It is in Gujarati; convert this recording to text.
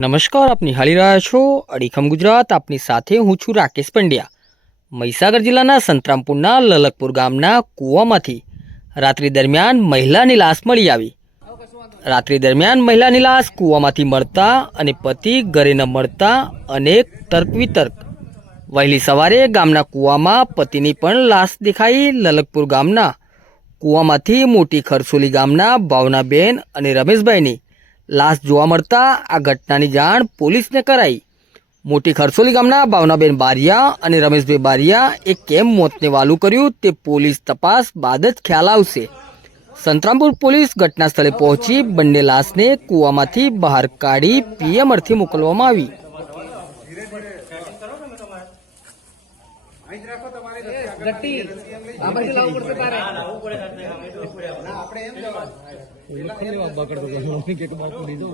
નમસ્કાર, આપ નિહાળી રહ્યા છો અડીખમ ગુજરાત. આપની સાથે હું છું રાકેશ પંડ્યા. મહીસાગર જિલ્લાના સંતરામપુરના લલકપુર ગામના કૂવામાંથી રાત્રિ દરમિયાન મહિલાની લાશ મળી આવી. રાત્રિ દરમિયાન મહિલાની લાશ કૂવામાંથી મળતા અને પતિ ઘરે ન મળતા અનેક તર્ક વિતર્ક વહેલી સવારે ગામના કૂવામાં પતિની પણ લાશ દેખાઈ લલકપુર ગામના કૂવામાંથી મોટી ખરસોલી ગામના ભાવનાબેન અને રમેશભાઈની લાશ જોવા મળતા આ ઘટનાની જાણ પોલીસને કરાઈ. મોટી ખરસોલી ગામના ભાવનાબેન બારિયા અને રમેશભાઈ બારિયા એ કેમ મોતને વાલું કર્યું તે પોલીસ તપાસ બાદ જ ખ્યાલ આવશે. સંતરામપુર પોલીસ ઘટના સ્થળે પહોંચી બંને લાશને કૂવામાંથી બહાર કાઢી પીએમ અર્થે મોકલવામાં આવી. આપણે એમ જવાનું. બકડ કે બાપુ દીધો